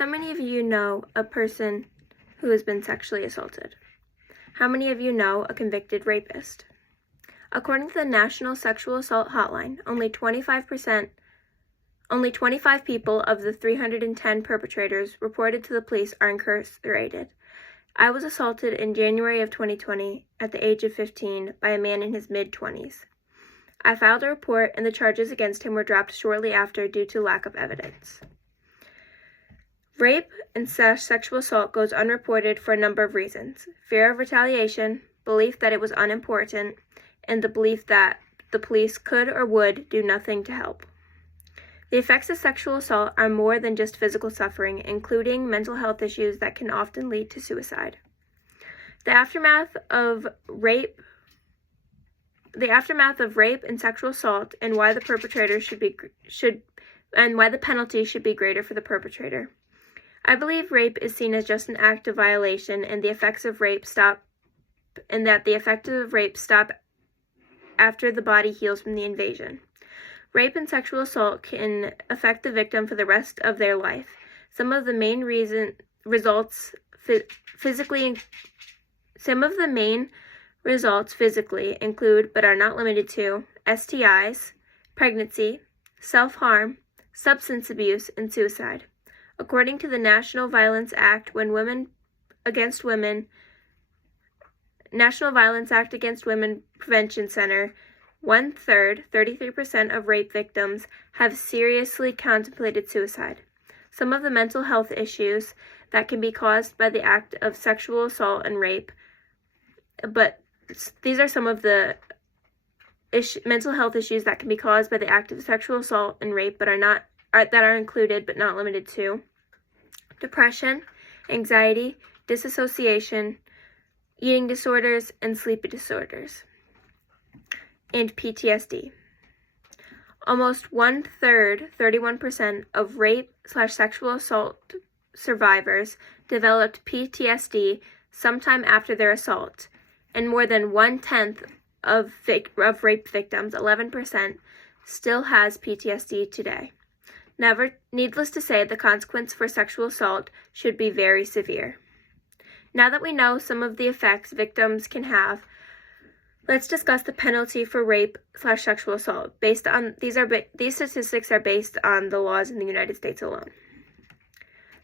How many of you know a person who has been sexually assaulted? How many of you know a convicted rapist? According to the National Sexual Assault Hotline, only 25 people of the 310 perpetrators reported to the police are incarcerated. I was assaulted in January of 2020 at the age of 15 by a man in his mid-20s. I filed a report and the charges against him were dropped shortly after due to lack of evidence. Rape and sexual assault goes unreported for a number of reasons: fear of retaliation, belief that it was unimportant, and the belief that the police could or would do nothing to help. The effects of sexual assault are more than just physical suffering, including mental health issues that can often lead to suicide. The aftermath of rape and sexual assault, and why the perpetrator why the penalty should be greater for the perpetrator. I believe rape is seen as just an act of violation, and the effects of rape stop after the body heals from the invasion. Rape and sexual assault can affect the victim for the rest of their life. Some of the main results physically include, but are not limited to, STIs, pregnancy, self-harm, substance abuse, and suicide. According to the National Violence Act Against Women Prevention Center, 1/3, 33% of rape victims have seriously contemplated suicide. Some of the mental health issues that can be caused by the act of sexual assault and rape, but these are some of the mental health issues that can be caused by the act of sexual assault and rape, that are included but not limited to: depression, anxiety, dissociation, eating disorders, and sleep disorders, and PTSD. Almost 1/3, 31% of rape/sexual assault survivors developed PTSD sometime after their assault, and more than 1/10 of rape victims, 11%, still has PTSD today. Needless to say, the consequence for sexual assault should be very severe. Now that we know some of the effects victims can have, let's discuss the penalty for rape/sexual assault. These statistics are based on the laws in the United States alone.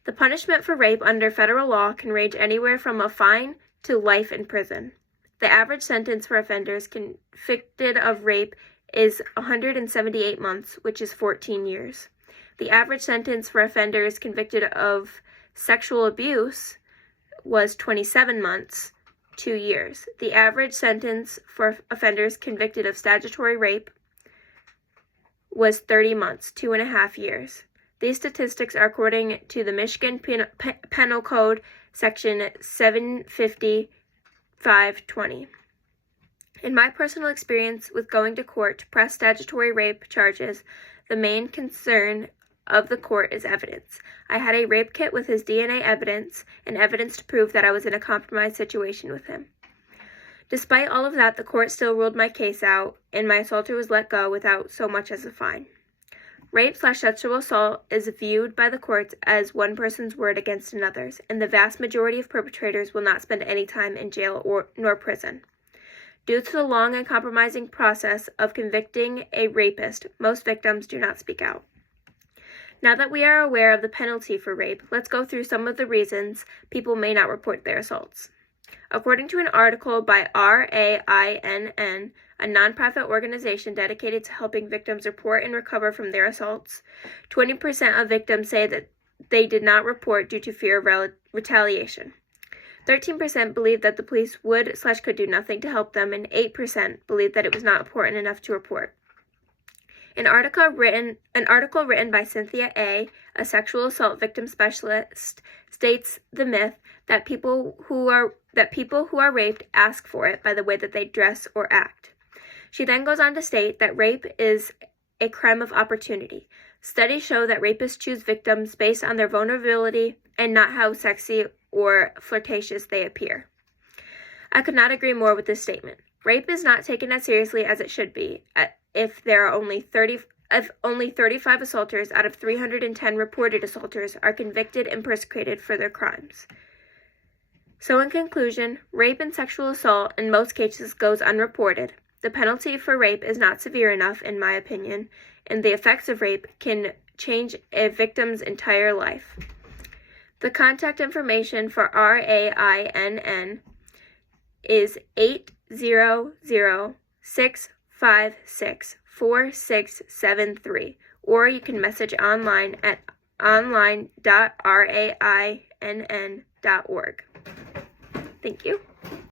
The punishment for rape under federal law can range anywhere from a fine to life in prison. The average sentence for offenders convicted of rape is 178 months, which is 14 years. The average sentence for offenders convicted of sexual abuse was 27 months, 2 years. The average sentence for offenders convicted of statutory rape was 30 months, 2.5 years. These statistics are according to the Michigan Penal Code, Section 750-520. In my personal experience with going to court to press statutory rape charges, the main concern of the court is evidence. I had a rape kit with his DNA evidence and evidence to prove that I was in a compromised situation with him. Despite all of that, the court still ruled my case out, and my assaulter was let go without so much as a fine. Rape/sexual assault is viewed by the courts as one person's word against another's, and the vast majority of perpetrators will not spend any time in jail nor prison. Due to the long and compromising process of convicting a rapist, most victims do not speak out. Now that we are aware of the penalty for rape, let's go through some of the reasons people may not report their assaults. According to an article by RAINN, a nonprofit organization dedicated to helping victims report and recover from their assaults, 20% of victims say that they did not report due to fear of retaliation. 13% believe that the police would/could do nothing to help them, and 8% believe that it was not important enough to report. An article written by Cynthia A., a sexual assault victim specialist, states the myth that people who are raped ask for it by the way that they dress or act. She then goes on to state that rape is a crime of opportunity. Studies show that rapists choose victims based on their vulnerability and not how sexy or flirtatious they appear. I could not agree more with this statement. Rape is not taken as seriously as it should be. If there are only of only 35 assaulters out of 310 reported assaulters are convicted and prosecuted for their crimes. So in conclusion, rape and sexual assault in most cases goes unreported. The penalty for rape is not severe enough, in my opinion, and the effects of rape can change a victim's entire life. The contact information for RAINN is 800-656-4673, or you can message online at online.rainn.org. Thank you.